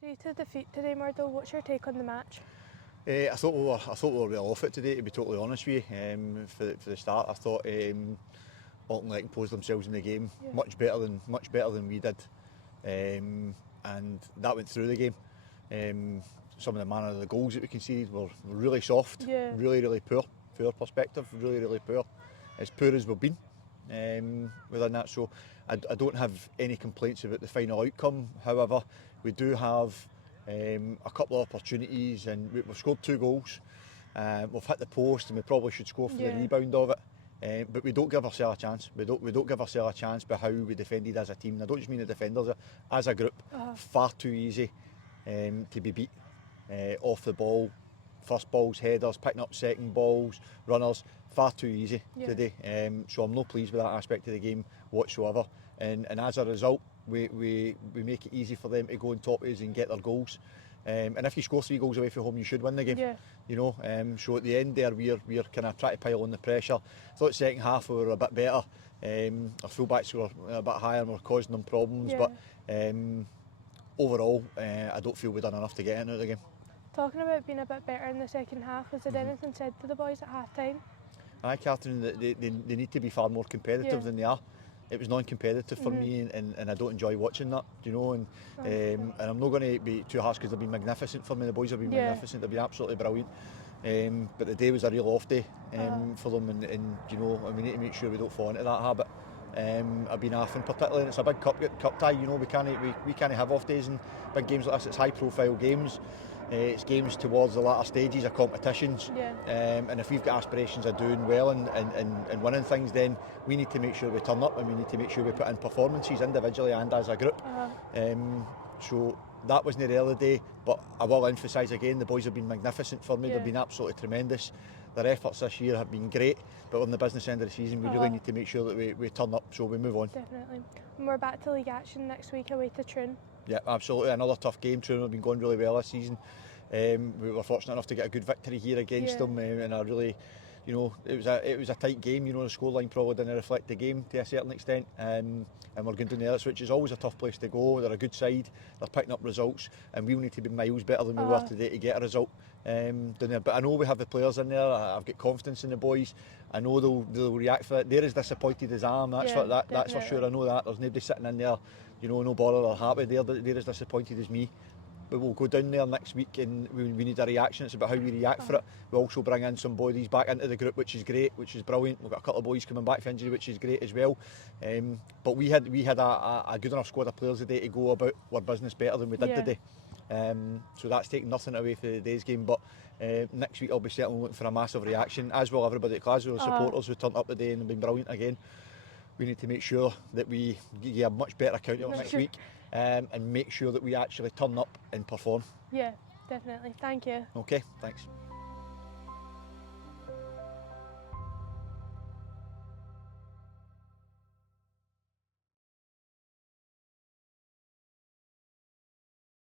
3 to defeat today, Murdo. What's your take on the match? I thought we were well off it today, to be totally honest with you. For the start, I thought Auchinleck imposed themselves in the game much better than we did, and that went through the game. Some of the manner of the goals that we conceded were really soft, really poor perspective, really poor, as poor as we've been within that. So I don't have any complaints about the final outcome. However, we do have a couple of opportunities, and we've scored 2 goals. We've hit the post, and we probably should score for the rebound of it. But we don't give ourselves a chance. We don't give ourselves a chance by how we defended as a team. And I don't just mean the defenders, as a group. Far too easy to be beat off the ball. First balls, headers, picking up second balls, runners. Far too easy today. So I'm not pleased with that aspect of the game whatsoever. And as a result, we make it easy for them to go on top of us and get their goals. And if you score 3 goals away from home, you should win the game. You know. So at the end there, we're kind of trying to pile on the pressure. I thought second half we were a bit better. Our fullbacks were a bit higher and were causing them problems. But overall, I don't feel we've done enough to get into the game. Talking about being a bit better in the second half, was there anything said to the boys at half time? Aye, Catherine, they need to be far more competitive than they are. It was non-competitive for me, and I don't enjoy watching that, you know. And I'm not going to be too harsh because they've been magnificent for me. The boys have been magnificent. They've been absolutely brilliant. But the day was a real off day for them, and you know, we need to make sure we don't fall into that habit. I've been half, and particularly, and it's a big cup tie. You know, we can't have off days in big games like this. It's high-profile games. It's games towards the latter stages of competitions, and if we've got aspirations of doing well and winning things, then we need to make sure we turn up, and we need to make sure we put in performances individually and as a group. So that wasn't the other day, but I will emphasise again, the boys have been magnificent for me. They've been absolutely tremendous. Their efforts this year have been great, but on the business end of the season, we really need to make sure that we turn up, so we move on. Definitely. And we're back to league action next week away to Troon. Yeah, absolutely. Another tough game. Troon have been going really well this season. We were fortunate enough to get a good victory here against them, and I really, you know, it was a tight game. You know, the scoreline probably didn't reflect the game to a certain extent, and we're going down the Ellis, which is always a tough place to go. They're a good side. They're picking up results, and we'll need to be miles better than we were today to get a result down there. But I know we have the players in there. I've got confidence in the boys. I know they'll react for it. They're as disappointed as I am. That's for sure. I know that. There's nobody sitting in there, you know, no bother or happy. They're as disappointed as me. But we'll go down there next week, and we need a reaction. It's about how we react for it. We also bring in some bodies back into the group, which is great, which is brilliant. We've got a couple of boys coming back from injury, which is great as well. But we had a good enough squad of players today to go about our business better than we did today. So that's taking nothing away from today's game. But next week I'll be certainly looking for a massive reaction, as will everybody at Glasgow, the supporters who turned up today and have been brilliant again. We need to make sure that we give a much better account of it next week, and make sure that we actually turn up and perform. Yeah, definitely. Thank you. Okay, thanks.